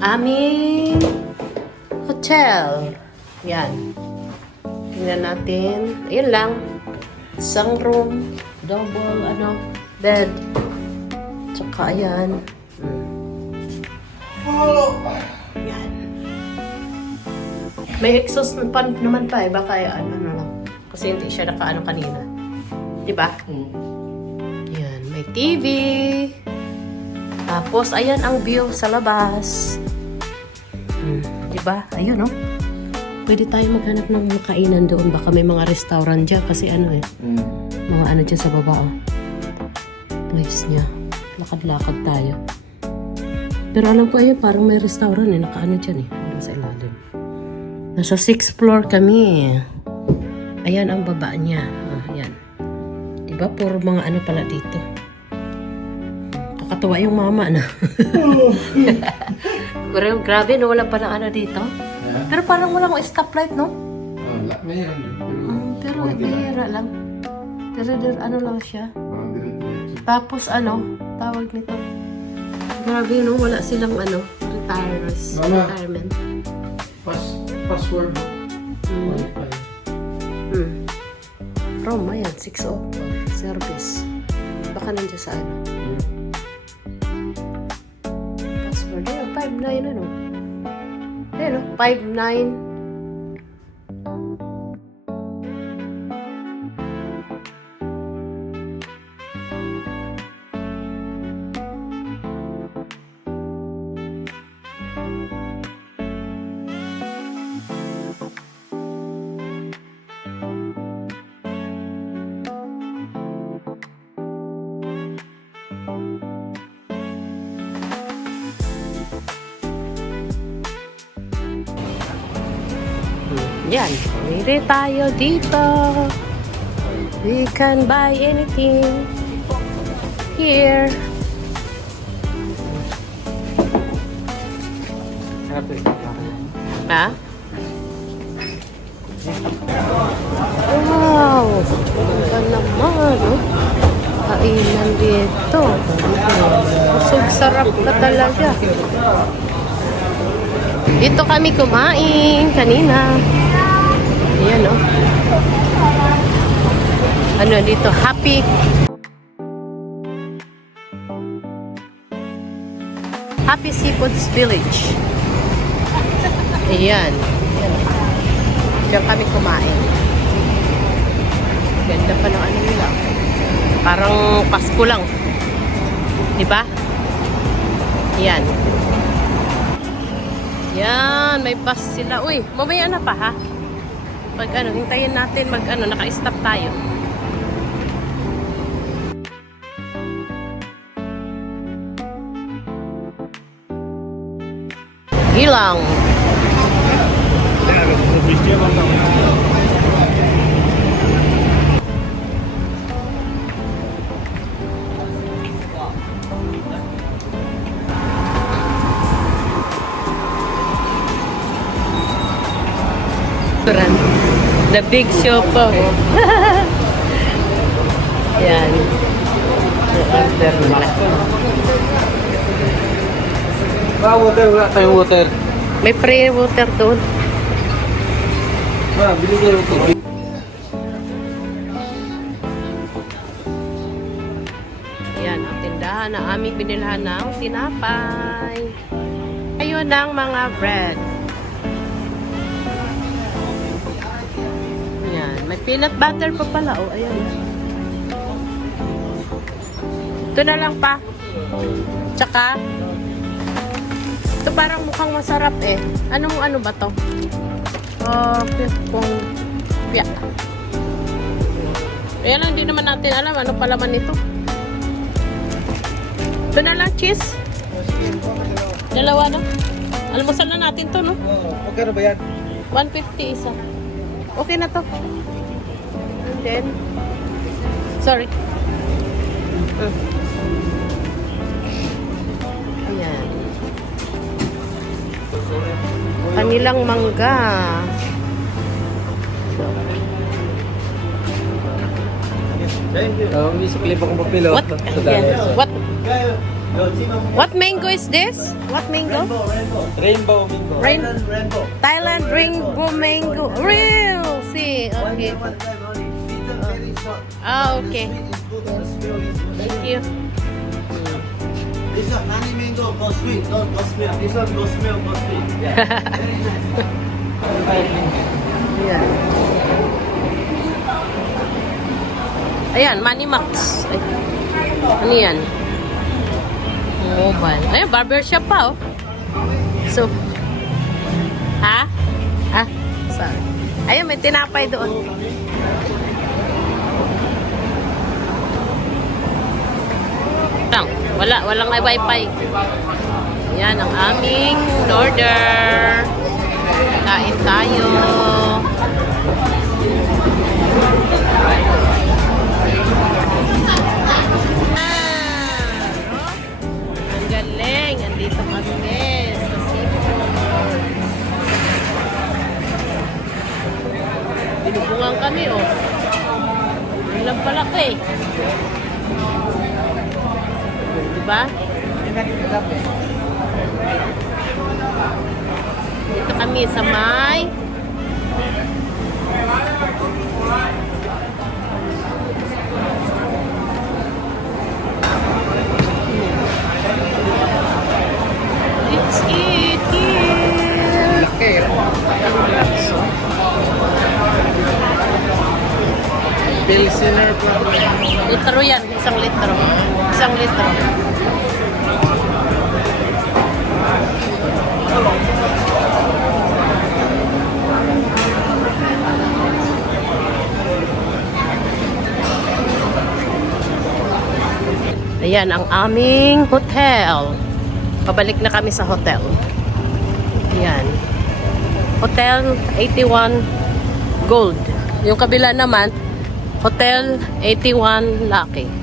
aming hotel. Yan. Tingnan natin. Ayun lang. Isang room. Double, bed. Tsaka, ayan. Yan. May exhaust fan naman pa eh. Baka, lang. Kasi hindi siya nakaano kanina. Diba? Yan. May TV. Tapos, ayan ang view sa labas. Diba? Ayun, no? Pwede tayo maghanap ng makainan doon. Baka may mga restaurant dyan. Kasi mga dyan sa baba, place niya. Lakad-lakad tayo. Pero alam ko, ayun, parang may restaurant nakaano dyan nasa ilalim. Nasa 6th floor kami. Ayan ang baba niya. Ayan. Diba? Puro mga pala dito. Kakatuwa yung mama na. Pero grabe, no? Wala pa ng dito. Yeah. Pero parang walang stoplight, no? Mayroon. Pero bihira lang. Pero lang siya. Tapos tawag nito. Grabe, no? Wala silang retirement. Password. From, ayan, 604. Service. Baka nandiyan sa password. Ayan, 59 Ayan, 59. Yan, pumili tayo dito. We can buy anything here. Ha? Wow! Ganda naman, kainan dito. Busog sarap ka talaga. Dito kami kumain kanina. Ayan, dito? Happy Seafoods Village. Ayan. Diyan kami kumain. Ganda pa ng nila. Parang Pasko lang. Diba? Ayan. Yan, may bus sila. Uy, mamaya na pa ha. Hintayin natin naka-stop tayo. Hilang. The big show po. Yan. Order nila. Water, wala tayong water. May free water doon. Bili kayo ito. Yan, ang tindahan na aming binilhan ng tinapay. Ayun ang mga bread. May peanut butter pa pala. Ayan. Ito na lang pa. Tsaka, ito parang mukhang masarap eh. Anong ba to? Pia. Kaya lang, hindi naman natin alam ano palaman nito. Ito na lang, cheese. Dalawa na. Almusal na natin to, no? Okay na ba yan? 150 isa. Okay na to. And then, sorry. Ayan. Kanilang mangga. Thank you. May siklip akong papilo. What? Ayan. What? What mango is this? What mango? Rainbow mango. Thailand rainbow mango. Real. See. Okay. Ah, okay. Thank you. This one honey mango go sweet, not go smell. This one go smell, go sweet. Yeah. Very nice. Ayan. Ayan, Money Max. Ay, ano yan? Mobile. Ayan, barbershop pa, oh. So, ha? Ah, sorry. Ayun, may tinapay doon. Lang, walang wifi. Yan ang aming order. Kain tayo. Ang galing. Andito kami sa seafood. Binubungan kami, oh. Walang palaki. Diba? Dito kami sa may let's eat here. Laki. Pilsner pa. Litro yan, 1 litro. 1 litro. Ayan ang aming hotel. Pabalik na kami sa hotel. Ayan. Hotel 81 Gold. Yung kabila naman, Hotel 81 Lucky.